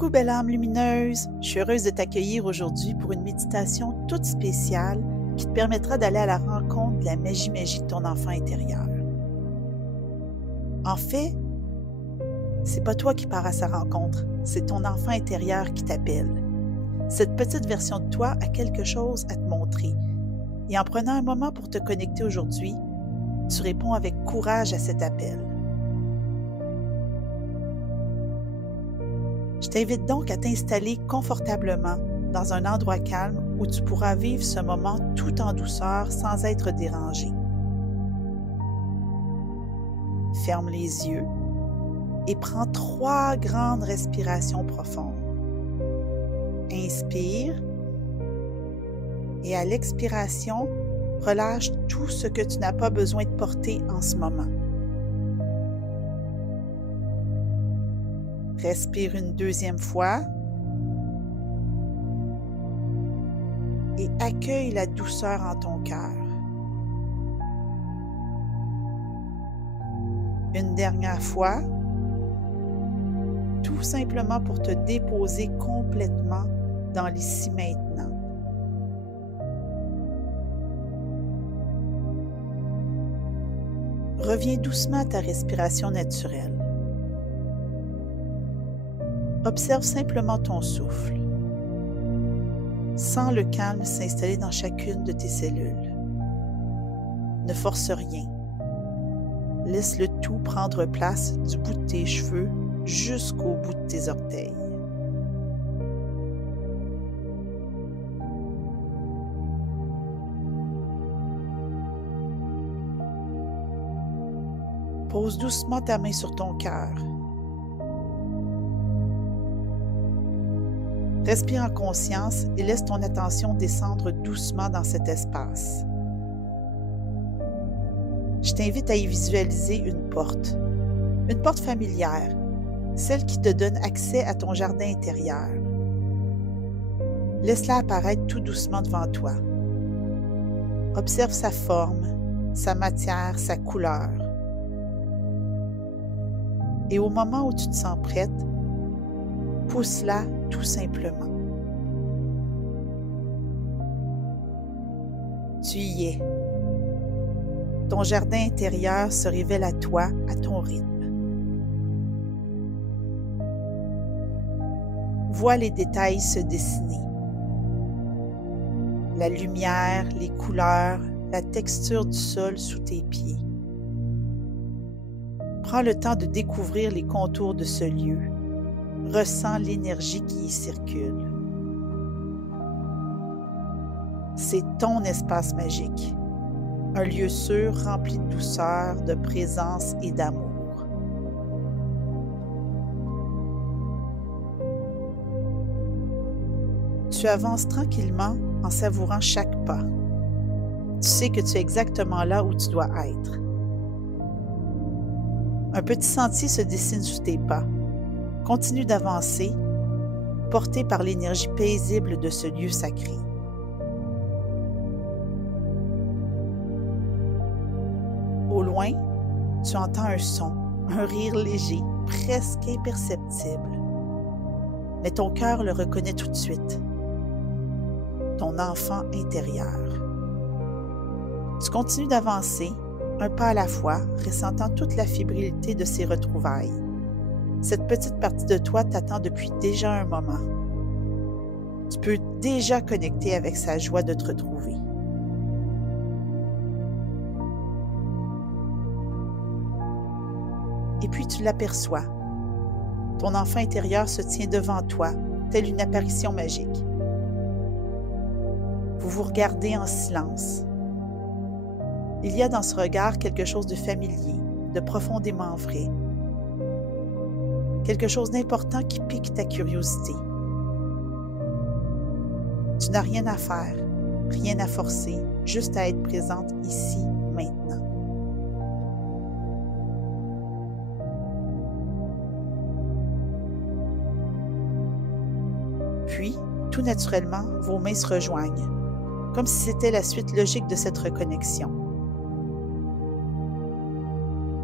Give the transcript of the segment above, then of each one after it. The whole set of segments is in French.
Coucou belle âme lumineuse, je suis heureuse de t'accueillir aujourd'hui pour une méditation toute spéciale qui te permettra d'aller à la rencontre de la magie de ton enfant intérieur. En fait, c'est pas toi qui pars à sa rencontre, c'est ton enfant intérieur qui t'appelle. Cette petite version de toi a quelque chose à te montrer. Et en prenant un moment pour te connecter aujourd'hui, tu réponds avec courage à cet appel. Je t'invite donc à t'installer confortablement dans un endroit calme où tu pourras vivre ce moment tout en douceur sans être dérangé. Ferme les yeux et prends 3 grandes respirations profondes. Inspire et à l'expiration, relâche tout ce que tu n'as pas besoin de porter en ce moment. Respire une deuxième fois et accueille la douceur en ton cœur. Une dernière fois, tout simplement pour te déposer complètement dans l'ici maintenant. Reviens doucement à ta respiration naturelle. Observe simplement ton souffle. Sens le calme s'installer dans chacune de tes cellules. Ne force rien. Laisse le tout prendre place du bout de tes cheveux jusqu'au bout de tes orteils. Pose doucement ta main sur ton cœur. Respire en conscience et laisse ton attention descendre doucement dans cet espace. Je t'invite à y visualiser une porte familière, celle qui te donne accès à ton jardin intérieur. Laisse-la apparaître tout doucement devant toi. Observe sa forme, sa matière, sa couleur. Et au moment où tu te sens prête, pousse-la tout simplement. Tu y es. Ton jardin intérieur se révèle à toi, à ton rythme. Vois les détails se dessiner. La lumière, les couleurs, la texture du sol sous tes pieds. Prends le temps de découvrir les contours de ce lieu. Ressens l'énergie qui y circule. C'est ton espace magique, un lieu sûr rempli de douceur, de présence et d'amour. Tu avances tranquillement en savourant chaque pas. Tu sais que tu es exactement là où tu dois être. Un petit sentier se dessine sous tes pas. Continue d'avancer, porté par l'énergie paisible de ce lieu sacré. Au loin, tu entends un son, un rire léger, presque imperceptible. Mais ton cœur le reconnaît tout de suite. Ton enfant intérieur. Tu continues d'avancer, un pas à la fois, ressentant toute la fébrilité de ces retrouvailles. Cette petite partie de toi t'attend depuis déjà un moment. Tu peux déjà connecter avec sa joie de te retrouver. Et puis tu l'aperçois. Ton enfant intérieur se tient devant toi, telle une apparition magique. Vous vous regardez en silence. Il y a dans ce regard quelque chose de familier, de profondément vrai. Quelque chose d'important qui pique ta curiosité. Tu n'as rien à faire, rien à forcer, juste à être présente ici, maintenant. Puis, tout naturellement, vos mains se rejoignent, comme si c'était la suite logique de cette reconnexion.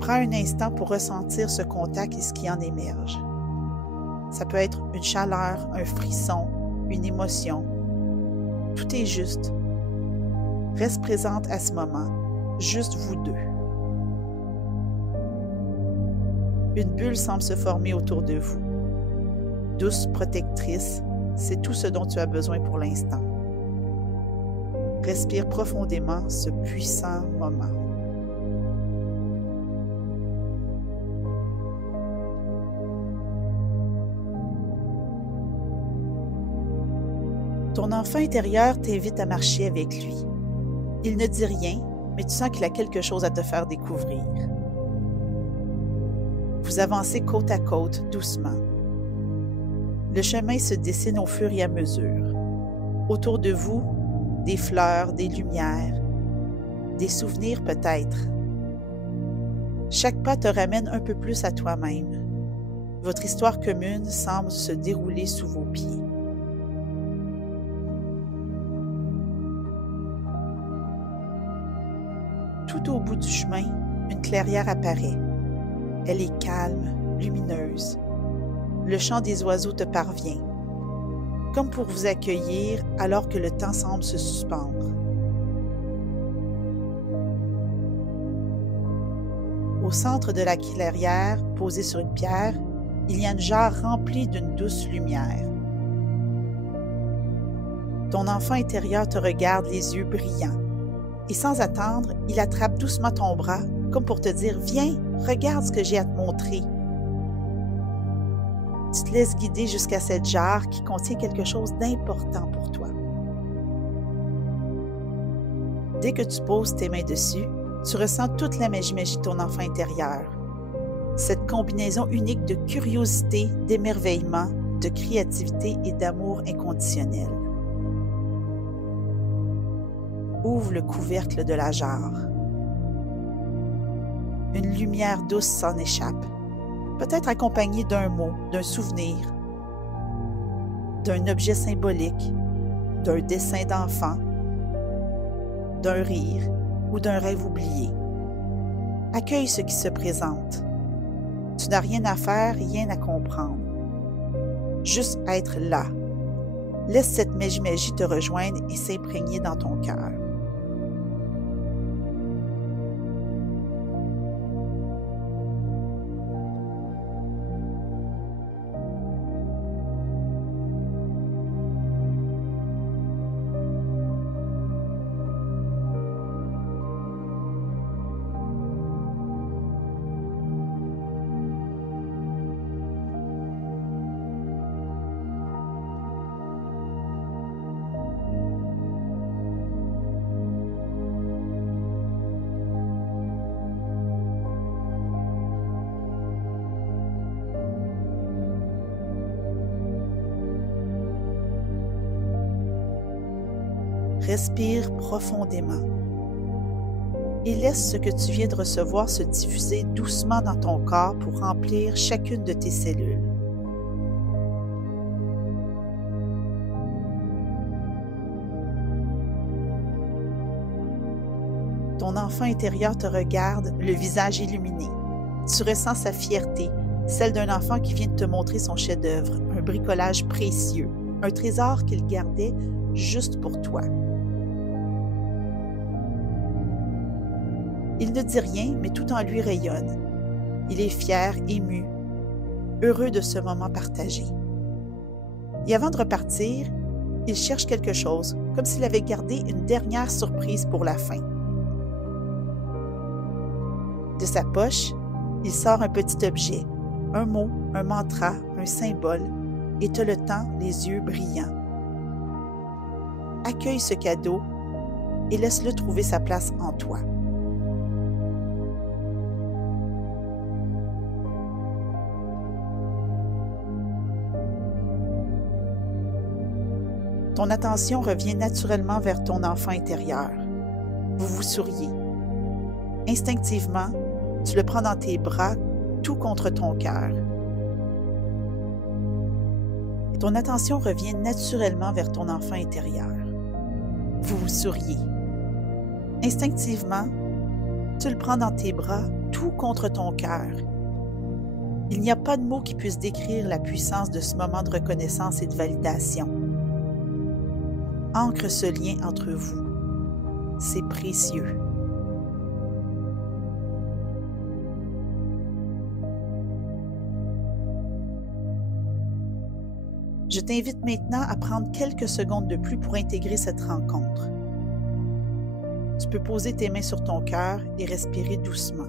Prends un instant pour ressentir ce contact et ce qui en émerge. Ça peut être une chaleur, un frisson, une émotion. Tout est juste. Reste présente à ce moment, juste vous deux. Une bulle semble se former autour de vous. Douce, protectrice, c'est tout ce dont tu as besoin pour l'instant. Respire profondément ce puissant moment. Ton enfant intérieur t'invite à marcher avec lui. Il ne dit rien, mais tu sens qu'il a quelque chose à te faire découvrir. Vous avancez côte à côte, doucement. Le chemin se dessine au fur et à mesure. Autour de vous, des fleurs, des lumières, des souvenirs peut-être. Chaque pas te ramène un peu plus à toi-même. Votre histoire commune semble se dérouler sous vos pieds. Tout au bout du chemin, une clairière apparaît. Elle est calme, lumineuse. Le chant des oiseaux te parvient, comme pour vous accueillir alors que le temps semble se suspendre. Au centre de la clairière, posée sur une pierre, il y a une jarre remplie d'une douce lumière. Ton enfant intérieur te regarde les yeux brillants. Et sans attendre, il attrape doucement ton bras, comme pour te dire « Viens, regarde ce que j'ai à te montrer ». Tu te laisses guider jusqu'à cette jarre qui contient quelque chose d'important pour toi. Dès que tu poses tes mains dessus, tu ressens toute la magie de ton enfant intérieur. Cette combinaison unique de curiosité, d'émerveillement, de créativité et d'amour inconditionnel. Ouvre le couvercle de la jarre. Une lumière douce s'en échappe, peut-être accompagnée d'un mot, d'un souvenir, d'un objet symbolique, d'un dessin d'enfant, d'un rire ou d'un rêve oublié. Accueille ce qui se présente. Tu n'as rien à faire, rien à comprendre. Juste être là. Laisse cette magie te rejoindre et s'imprégner dans ton cœur. Respire profondément et laisse ce que tu viens de recevoir se diffuser doucement dans ton corps pour remplir chacune de tes cellules. Ton enfant intérieur te regarde, le visage illuminé. Tu ressens sa fierté, celle d'un enfant qui vient de te montrer son chef-d'œuvre, un bricolage précieux, un trésor qu'il gardait juste pour toi. Il ne dit rien, mais tout en lui rayonne. Il est fier, ému, heureux de ce moment partagé. Et avant de repartir, il cherche quelque chose, comme s'il avait gardé une dernière surprise pour la fin. De sa poche, il sort un petit objet, un mot, un mantra, un symbole, et te le tend les yeux brillants. Accueille ce cadeau et laisse-le trouver sa place en toi. Ton attention revient naturellement vers ton enfant intérieur. Vous vous souriez. Instinctivement, tu le prends dans tes bras, tout contre ton cœur. Ton attention revient naturellement vers ton enfant intérieur. Vous vous souriez. Instinctivement, tu le prends dans tes bras, tout contre ton cœur. Il n'y a pas de mots qui puissent décrire la puissance de ce moment de reconnaissance et de validation. Ancre ce lien entre vous. C'est précieux. Je t'invite maintenant à prendre quelques secondes de plus pour intégrer cette rencontre. Tu peux poser tes mains sur ton cœur et respirer doucement.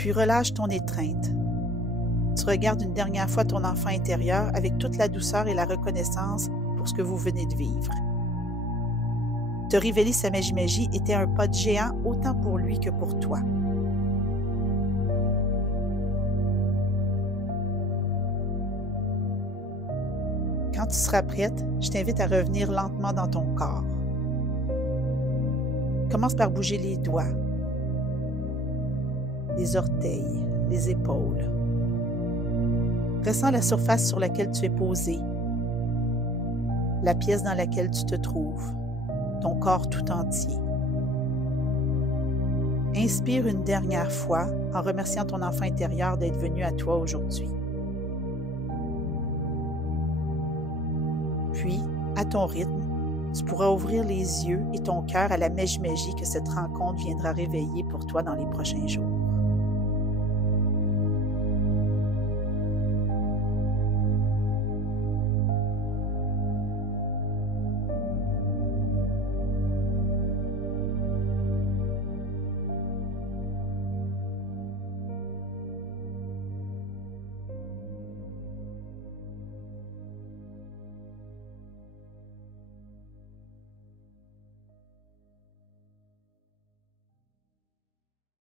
Puis relâche ton étreinte. Tu regardes une dernière fois ton enfant intérieur avec toute la douceur et la reconnaissance pour ce que vous venez de vivre. Te révéler sa magie était un pas de géant autant pour lui que pour toi. Quand tu seras prête, je t'invite à revenir lentement dans ton corps. Commence par bouger les doigts, les orteils, les épaules. Ressens la surface sur laquelle tu es posé, la pièce dans laquelle tu te trouves, ton corps tout entier. Inspire une dernière fois en remerciant ton enfant intérieur d'être venu à toi aujourd'hui. Puis, à ton rythme, tu pourras ouvrir les yeux et ton cœur à la magie que cette rencontre viendra réveiller pour toi dans les prochains jours.